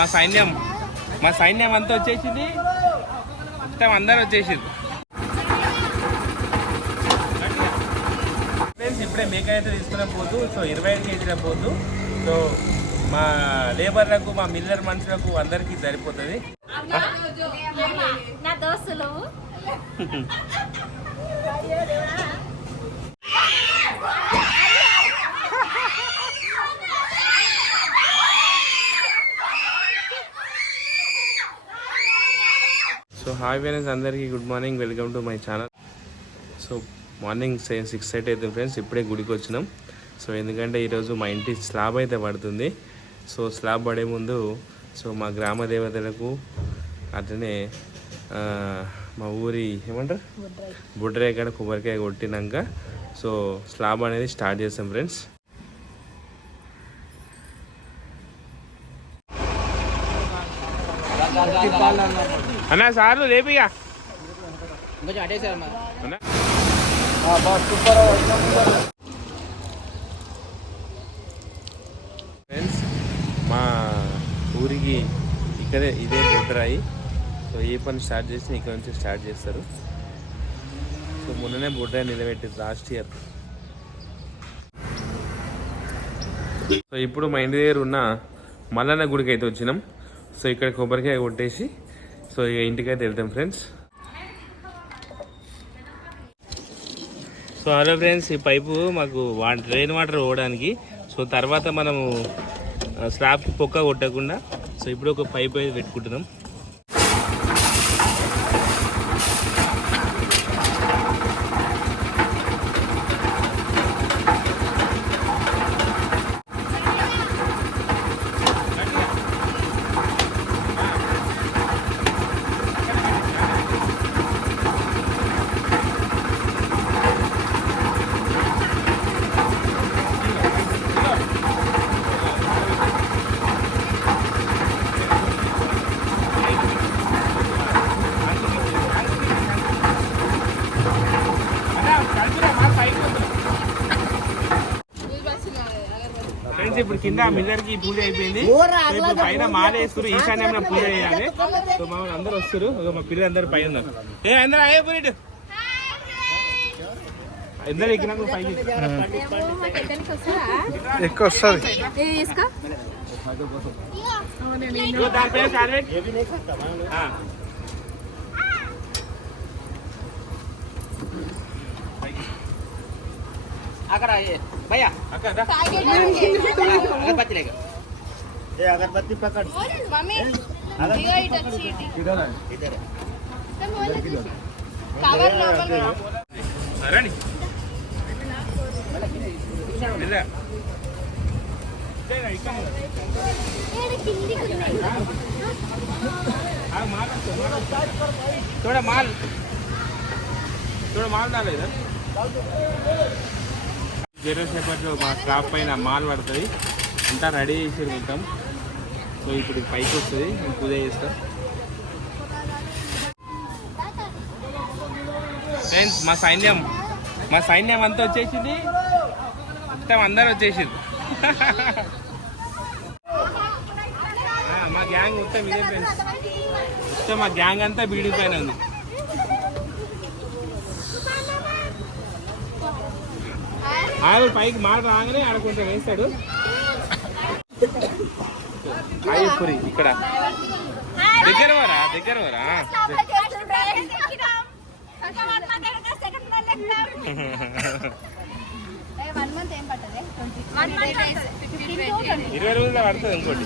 మా సైన్యం అంతా వచ్చేసింది, మొత్తం అందరు వచ్చేసింది ఫ్రెండ్స్. ఇప్పుడే మేక అయితే తీసుకునే పోతూ, సో 25 కేజీల పోతూ, సో మా లేబర్లకు, మా మిల్లర్ మనుషులకు అందరికీ సరిపోతుంది. నా దోస్తులు సో హాయ్ ఫ్రెండ్స్, అందరికీ good morning, welcome to my channel. So morning 6 అయితే ఫ్రెండ్స్, ఇప్పుడే గుడికి వచ్చినాం. సో ఎందుకంటే ఈరోజు మా ఇంటి స్లాబ్ అయితే పడుతుంది. సో స్లాబ్ పడే ముందు సో మా గ్రామ దేవతలకు అట్లనే మా ఊరి ఏమంటారు బుడ్రాయి కాడ కొబ్బరికాయ కొట్టినాక సో స్లాబ్ అనేది స్టార్ట్ చేస్తాం ఫ్రెండ్స్. అన్నా సార్లు రేపిగా ఫ్రెండ్స్, మా ఊరికి ఇక్కడే ఇదే బొడ్రాయి. సో ఏ పని స్టార్ట్ చేసినా ఇక్కడ నుంచి స్టార్ట్ చేస్తారు. సో మొన్ననే బొడ్రాయి నిలబెట్టారు లాస్ట్ ఇయర్. సో ఇప్పుడు మా ఇంటి దగ్గర ఉన్న మల్లన్న గుడికి అయితే వచ్చినాం. సో ఇక్కడ కొబ్బరికాయ కొట్టేసి సో ఇక ఇంటికైతే వెళ్తాం ఫ్రెండ్స్. సో హలో ఫ్రెండ్స్, ఈ పైపు మాకు రెయిన్ వాటర్ పోవడానికి. సో తర్వాత మనము స్లాబ్కి పొక్క కొట్టకుండా సో ఇప్పుడు ఒక పైప్ అయితే పెట్టుకుంటున్నాం. ఇప్పుడు కింద మిల్లర్ కి పూజ అయిపోయింది. ఇప్పుడు పైన మాల వేసుకురు, ఈశాన్యంలో పూజ చేయాలి. సో మా అందరు వస్తారు, మా పిల్లలు అందరు పైన ఉన్నారు. అందరూ అయ్యే పూరి అందరు ఎక్కినాక పైకి ఎక్కువ వస్తుంది. अगर भैया अगरबत्ती लेगा ये अगरबत्ती पकड़ मम्मी इधर इधर कवर नॉर्मल रानी ले थोड़ा माल डालो इधर. జరసేపట్లో మా స్లాబ్ పైన మాల్ పడుతుంది, అంతా రెడీ చేసి మొత్తం. సో ఇప్పుడు పైకి వస్తుంది, మేము పూజ చేస్తాం ఫ్రెండ్స్. మా సైన్యం అంతా వచ్చేసింది, మొత్తం అందరు వచ్చేసింది. మా గ్యాంగ్ మొత్తం ఇదే ఫ్రెండ్స్, మొత్తం మా గ్యాంగ్ అంతా బిల్డింగ్ పైన ఉంది. ఆడు పైకి మాట రాగానే ఆడ కొంచెం వేస్తాడు. ఆయపురి ఇక్కడ దగ్గర వరా ఇరవై రోజుల్లో పడుతుంది ఇంకోటి.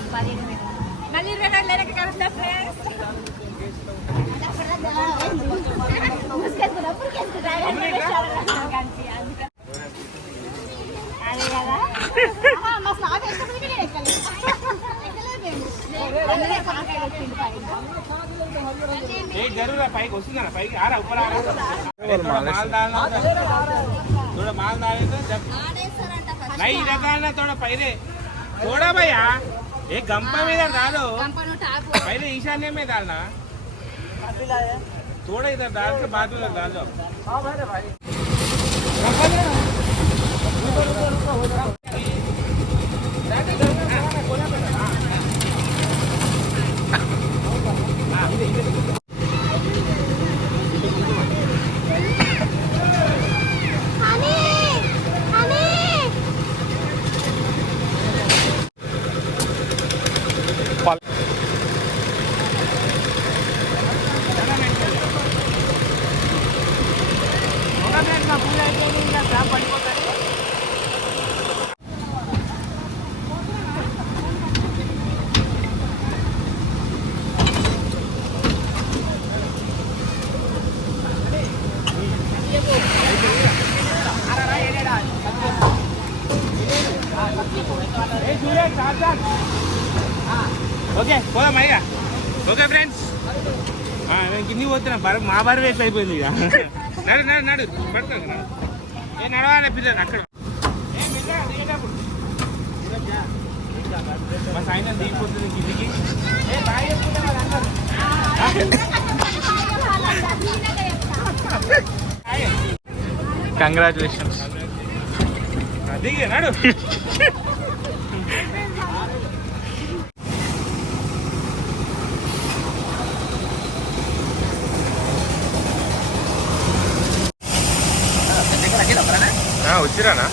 जरूर पైకి వస్తుందా పైకి ఆరా ऊपर आ रहा माल डालना थोड़ा माल डालने तो जब नहीं इधर डालना थोड़ा पहले थोड़ा भैया एक गंपा में इधर डालो पहले ईशान्य में डालना थोड़ा इधर डाल के बाद में डाल दो. ఓకే పోదాం అయ్యా. ఓకే ఫ్రెండ్స్, నేను కిందికి పోతున్నా. మా బరువు ఎక్కువ అయిపోయింది ఇక. నడు నడు నడు పడుతుంది నడు. ఏ నడవాలి పిల్లలు అక్కడ. మా సాయంత్రం దిగిపోతుంది కిందికి. కంగ్రాచులేషన్స్. దిగి నడు. వచ్చిరానా?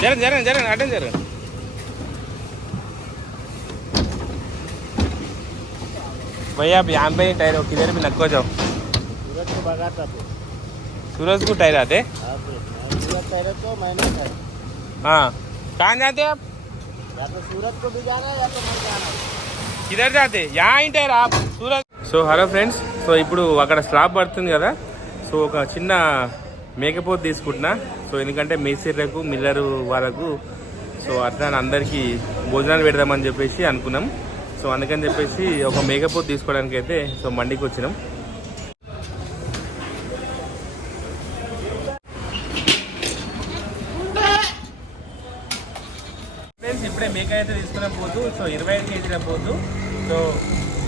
జరగండి జరగండి జరగండి అటెండ్ జరగండి. भैया आप यहाँ पे ही टायर हो, किधर भी नको जाओ. सूरज को भगाता तो सूरज को टायर आते? सूरज टायर तो मैंने टायर. हाँ, कहाँ जाते आप? या तो सूरज को भी जाना है या तो मैं जाना है. किधर जाते? यहाँ ही टायर आप सूरज. సో హలో ఫ్రెండ్స్, సో ఇప్పుడు అక్కడ స్లాబ్ పడుతుంది కదా, సో ఒక చిన్న మేకపోతు తీసుకుంటున్నా. సో ఎందుకంటే మేస్త్రీలకు మిల్లరు వాళ్ళకు సో అట్లా అందరికీ భోజనాలు పెడదామని చెప్పేసి అనుకున్నాం. సో అందుకని చెప్పేసి ఒక మేకపోతు తీసుకోవడానికి అయితే సో మండికి వచ్చినాం. ఫ్రెండ్స్ ఇప్పుడే మేక అయితే తీసుకున్న పోతు. సో 25 కేజీల పోతు. సో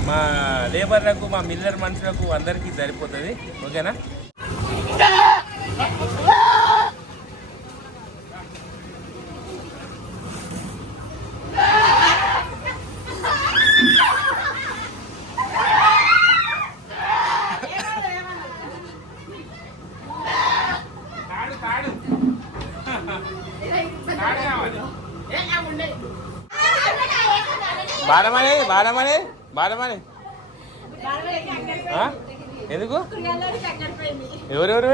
మా లేబర్లకు, మా మిల్లర్ మనుషులకు అందరికీ సరిపోతుంది. ఓకేనా? బారమనే బారమనే బారమనే ఎందుకు? ఎవరెవరు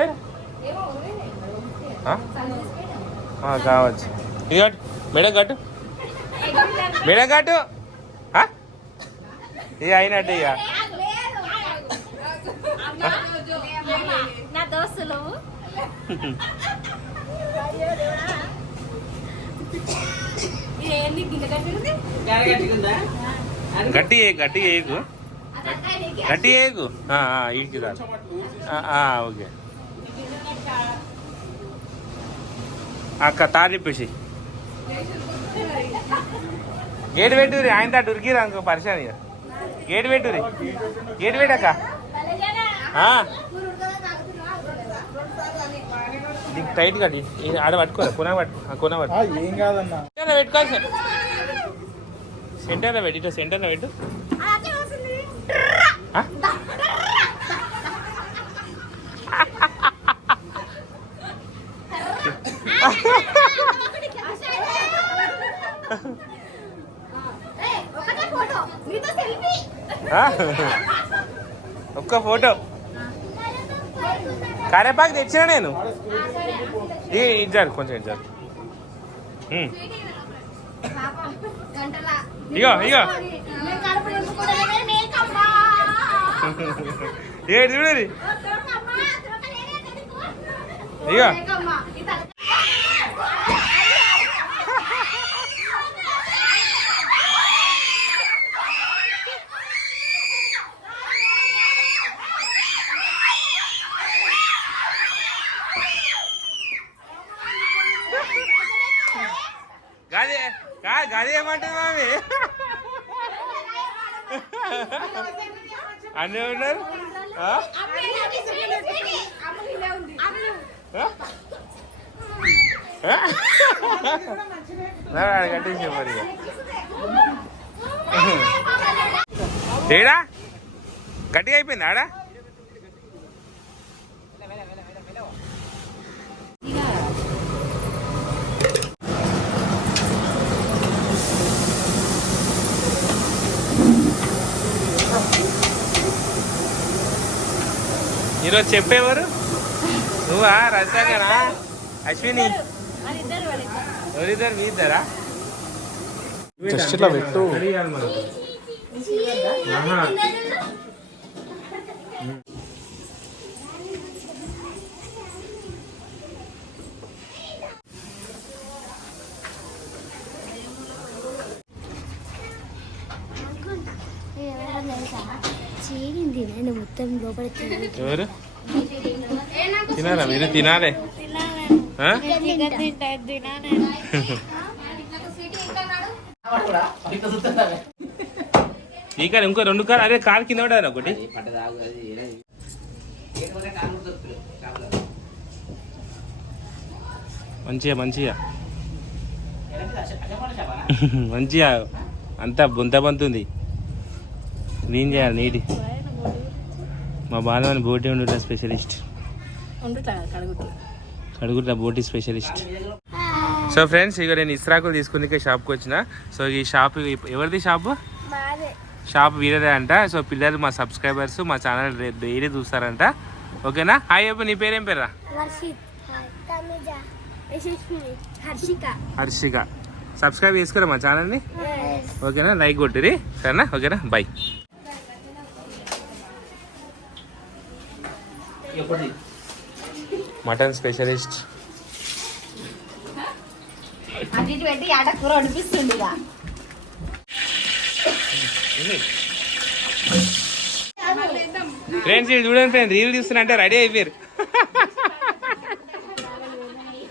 కావచ్చు. ఇది కట్టు, మెడ కట్టు, మెడ కట్టు. ఇక అయినట్టు ఇక. గట్టి గట్టి వేయకు, గట్టి వేయకు. ఇటుకి రా. ఓకే అక్క తాడిప్పేసి గేట్ పెట్టురి. ఆయన తా ఉరికిరా ఇంకో పరిశాన్. ఇక గేట్ పెట్టురి, గేట్ పెట్టక్క. టైట్ కట్టి ఆడ పట్టుకోరా. కొన పట్టు, కొన పట్టు. ఏం కాదన్నా పెట్టుకోవాలి సార్. సెంటర్లో పెట్టు, ఇట్లా సెంటర్లో పెట్టు. ఒక్క ఫోటో. కరేపాకు తెచ్చినా నేను. ఇచ్చారు కొంచెం ఇచ్చారు. ఇగో ఇగో ఏడు చూడరి. ఇగో గాది గాది ఏమంటుంది మామి? అన్నీ ఉన్నారు. కట్టించే మరి ఏడా గట్టిగా అయిపోయింది ఆడా. ఈరోజు చెప్పేవారు నువ్వా రజాకనా అశ్విని? ఎవరిద్దరు? మీ ఇద్దరా? ఇట్లా పెట్టు. మొత్తం లోపల ఎవరు తినారా మీరు? తినాలే ఆ? ఈ కారు ఇంకో 2 కారు అదే కారు కింద పడ్డారు ఒకటి. మంచిగా మంచిగా మంచిగా అంతా బొంత బంతుంది. క్లీన్ చేయాలి నీటి. మా బాలవాని బోటి వండుట స్పెషలిస్ట్, కడుగుట్ల బోటి స్పెషలిస్ట్. సో ఫ్రెండ్స్, ఇక నేను ఇస్రాకులు తీసుకునే షాప్కి వచ్చిన. సో ఈ షాప్ ఎవరిది? షాప్ వీరదే అంట. సో పిల్లలు మా సబ్స్క్రైబర్స్ మా ఛానల్ డైలీ చూస్తారంట. ఓకేనా? హాయ్ చెప్పు. నీ పేరేం పేరా? హర్షిక. సబ్స్క్రైబ్ చేసుకోరా మా ఛానల్ని. ఓకేనా? లైక్ కొట్టిరి. సరేనా? ఓకేనా? బాయ్. Mutton specialist. ఫ్రెండ్స్ ఇది చూడండి ఫ్రెండ్స్, రీల్ తీస్తున్నా అంటే రెడీ అయిపోయారు.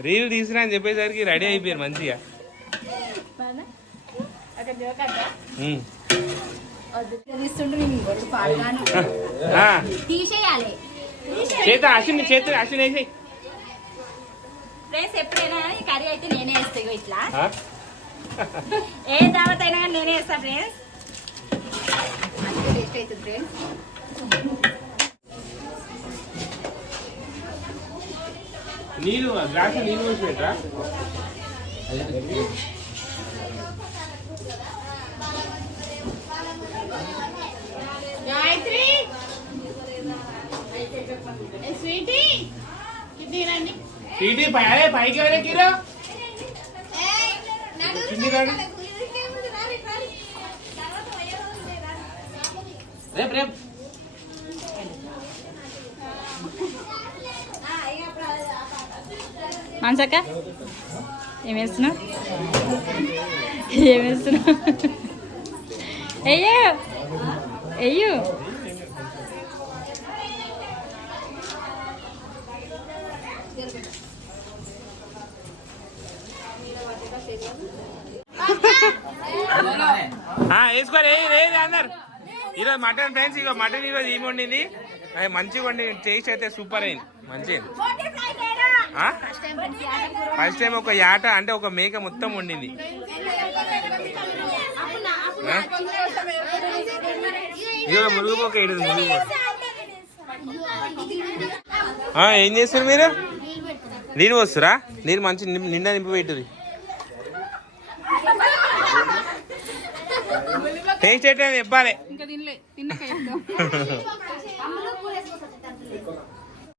రీల్ తీసినా అని చెప్పేసరికి రెడీ అయిపోయారు మంచిగా. చేత అశ్విని చేత అశ్విని వేసేయి. ఎప్పుడైనా ఈ కర్రీ అయితే నేనే వేస్తాయి ఇట్లా. ఏ దావత్ అయినా కానీ నేనే వేస్తా ఫ్రెండ్స్. టేస్ట్ అవుతుంది ఫ్రెండ్స్. నీళ్ళు గ్లాస్ నీళ్ళు పోసి పెట్టరా. గాయత్రి స్వీటీ టీటీ పైకి ఎవరెక్కిరా? రేపు రేపు మాన్సక్క ఏం వేస్తున్నావు? ఏం వేస్తున్నావు? అయ్యో అయ్యో వేసుకోరు అందరు. ఈరోజు మటన్ ఫ్రెండ్స్, ఇక మటన్ ఈరోజు ఏమి వండింది? అది మంచిగా వండి. టేస్ట్ అయితే సూపర్ అయింది, మంచిగా. ఫస్ట్ టైం ఒక యాట అంటే ఒక మేక మొత్తం వండింది. ఇక మురుగుపోక ఏడు మురుగు. ఏం చేస్తారు మీరు? నీరు వస్తురా? నీరు మంచి నిండా నింపి పెట్టుది. టేస్ట్ అయితే చెప్పాలి.